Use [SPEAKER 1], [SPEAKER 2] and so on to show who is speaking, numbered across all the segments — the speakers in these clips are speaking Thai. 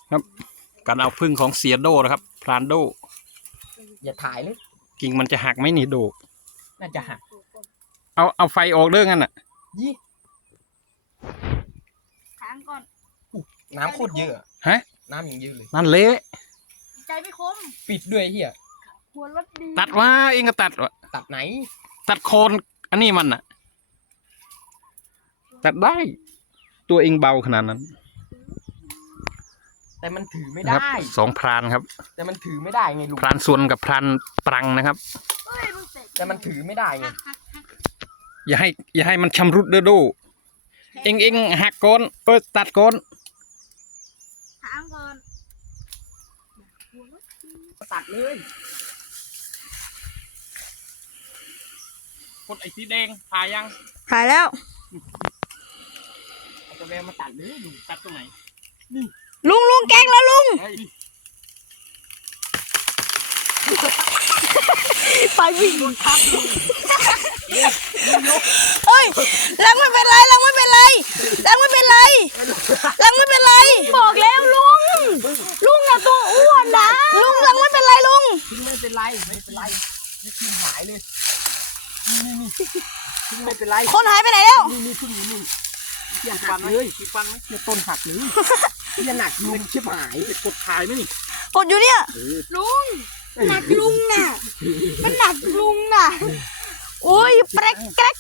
[SPEAKER 1] ครับการเอาพึ่งของเสียโดนะครับพรานโด
[SPEAKER 2] อย่าถ่ายเลย
[SPEAKER 1] กิ่งมันจะหักไหมนี่โด
[SPEAKER 2] น่าจะหัก
[SPEAKER 1] เอาไฟออกเรื่องกันอ่ะ
[SPEAKER 2] ยี่
[SPEAKER 3] ค้างก่อน
[SPEAKER 2] น้ำโคตรเยอะ
[SPEAKER 1] ฮะ
[SPEAKER 2] น้ำอย่างเยอะเลย
[SPEAKER 1] นั่นเละ
[SPEAKER 3] ใจไม่คม
[SPEAKER 2] ปิดด้วยเฮีย
[SPEAKER 3] หัวรถดี
[SPEAKER 1] ตัดว่าเองก็ตัดวะ
[SPEAKER 2] ตัดไหน
[SPEAKER 1] ตัดโคนอันนี้มันอ่ะตัดได้ตัวเองเบาขนาดนั้น
[SPEAKER 2] แต่มันถือไม่
[SPEAKER 1] ครับ
[SPEAKER 2] ได้
[SPEAKER 1] สองพรานครับ
[SPEAKER 2] แต่มันถือไม่ได้ไงลุง
[SPEAKER 1] พรานส่วนกับพรานปรังนะครับ
[SPEAKER 2] แต่มันถือไม่ได้ไง
[SPEAKER 1] อย่าให้มันชำรุดเด้อโดเองหักโคนตัดโคน
[SPEAKER 3] ค้างก่อน
[SPEAKER 2] ตัดเลย
[SPEAKER 1] คนไอ้สีแดงถ่ายยัง
[SPEAKER 3] ถ่ายแล้ว
[SPEAKER 2] เอากระเบนมาตัดเลยลุง
[SPEAKER 1] ตัดตรงไหน
[SPEAKER 3] ลุงแกงแล้วลุงไปวิ่งครับเฮ้ยลังไม่เป็นไรลังไม่เป็นไรลังไม่เป็นไรลังไม่เป็นไรบอกแล้วลุงอะตัวอ้วนนะลุงลังไม่เป็นไรลุง
[SPEAKER 2] ไม่เป็นไรไม่เป็นไรนี่ขึ้นหายเลยนี่ขึ้นไม่เป็นไร
[SPEAKER 3] คนหายไปไหนแล้ว
[SPEAKER 2] นี่ขึ้นนี่อย่าหักเลยฟันไหมอย่าต้นหักเลยอย่าหนักลุงชิบหาย
[SPEAKER 1] กดถ่ายไหมนี่
[SPEAKER 3] กดอยู่เนี่ยลุงหนักลุงน่ะมันหนักลุงน่ะโอ้ยแกรก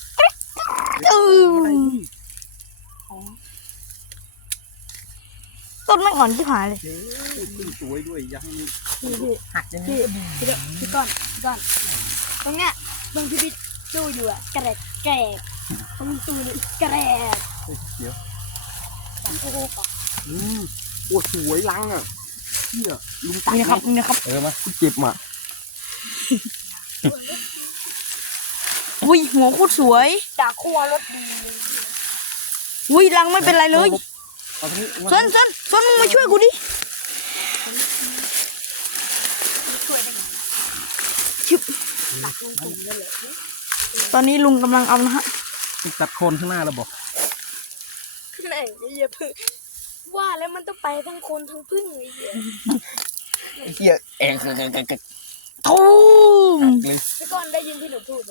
[SPEAKER 3] ต้นไม่อ่อนที่หายเลย
[SPEAKER 1] สวยด้วยยัง
[SPEAKER 2] หักจะนี่
[SPEAKER 3] พี่ก่อนตรงเนี้ยตรงที่พี่ดูอยู่อะแกรกตรงตู้นี่แกรก
[SPEAKER 1] เดี๋ยว
[SPEAKER 2] โอ้สวยลังอ่ะเนี่ยลุงตัด
[SPEAKER 3] นี่นะครับ
[SPEAKER 1] มา
[SPEAKER 2] เจ็บมา
[SPEAKER 3] อุ้ยหัวโคตรสวยจากขั้วรถดีอุ้ยลังไม่เป็นไรเลยส่วนมึงมาช่วยกูดิตอนนี้ลุงกำลังเอานะฮะ
[SPEAKER 1] ตัดโคนข้างหน้าแล้วบอก
[SPEAKER 3] ไหนอย่าพึ่งว่าแล้วมันต้องไปทั้งคนทั้งพึ่ง
[SPEAKER 2] ไอ้เหี้ย
[SPEAKER 3] ทูมพี่ก้อนได้ยินที่หนูพูดไหม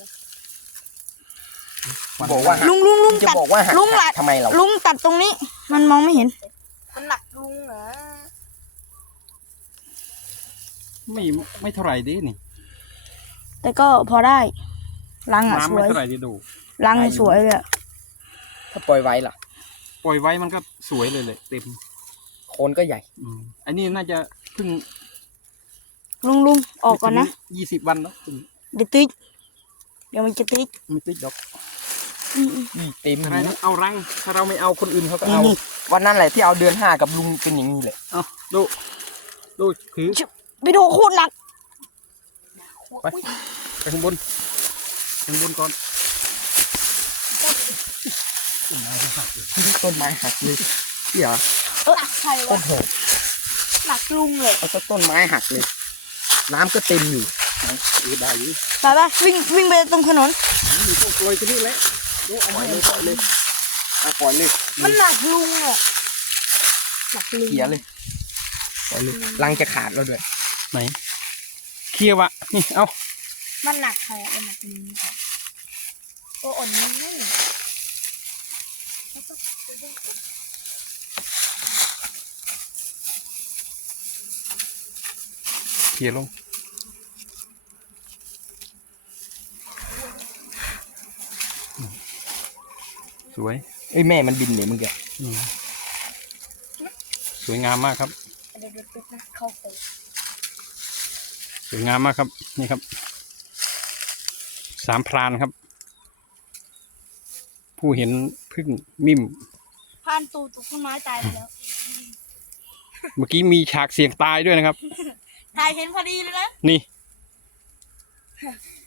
[SPEAKER 2] บอกว่า
[SPEAKER 3] ลุง
[SPEAKER 2] จะบอกว่า
[SPEAKER 3] ลุงหลัด
[SPEAKER 2] ทำไมเรา
[SPEAKER 3] ลุงตัดตรงนี้มันมองไม่เห็นมันหนักลุงนะ
[SPEAKER 1] ไม่เท่าไหร่ดินี่
[SPEAKER 3] แต่ก็พอได้รังอ่ะสวย
[SPEAKER 1] ไม่เท่าไหร่ดิดู
[SPEAKER 3] รังสวยเลย
[SPEAKER 2] ถ้าปล่อยไว้ล่ะ
[SPEAKER 1] ปล่อยไว้มันก็สวยเลยเต็ม
[SPEAKER 2] โคนก็ใหญ่
[SPEAKER 1] อันนี้น่าจะเพิ่ง
[SPEAKER 3] ลุงออกก่อนนะ
[SPEAKER 1] 20 วันแล้ว
[SPEAKER 3] เดี๋ยวติ๊กเดี๋ยวมันจะติ๊ก
[SPEAKER 1] ไม่ติ๊กดอก
[SPEAKER 2] เต็ม
[SPEAKER 1] เลยเอารังถ้าเราไม่เอาคนอื่นเขาก็เอา
[SPEAKER 2] วันนั้นแหละที่เอาเดือน5กับลุงเป็นอย่างนี้เลย
[SPEAKER 1] เอาดูคือ
[SPEAKER 3] ไปดูโคตรหนัก
[SPEAKER 1] ไปข้างบนก่อน
[SPEAKER 2] ต้นไม้หักเลยเดี๋ยว
[SPEAKER 3] ใครวะหนักลุงเลย
[SPEAKER 2] เอาต้นไม้หักเลยน้ำก็เต็มอยู่
[SPEAKER 1] ได้อยู่
[SPEAKER 3] ไปวิ่งไปตรงถนน
[SPEAKER 1] ต้องปล่อยที่นี่แหละ
[SPEAKER 2] ปล่อยเลย
[SPEAKER 3] มันหนักลุงอ่ะหนักลุง
[SPEAKER 2] เขี่ยเลยปล่อยเลยรังจะขาดแล้วด้วย
[SPEAKER 1] ไหนเคลียร์วะนี่เอา
[SPEAKER 3] มันหนักใครเอาหนักลุงตัวอ่อนนี่
[SPEAKER 1] เคลียร์ลงสวย
[SPEAKER 2] แม่มันบินเลยมึงแก
[SPEAKER 1] สวยงามมากครับสวยงามมากครับนี่ครับ3 พรานครับผู้เห็นพึ่งมิ่ม
[SPEAKER 3] พรานตูตกต้นไม้ตายไปแล้ว
[SPEAKER 1] เมื่อกี้มีฉากเสียงตายด้วยนะครับ
[SPEAKER 3] ถ่ายเห็นพอดีเลยนะ
[SPEAKER 1] นี่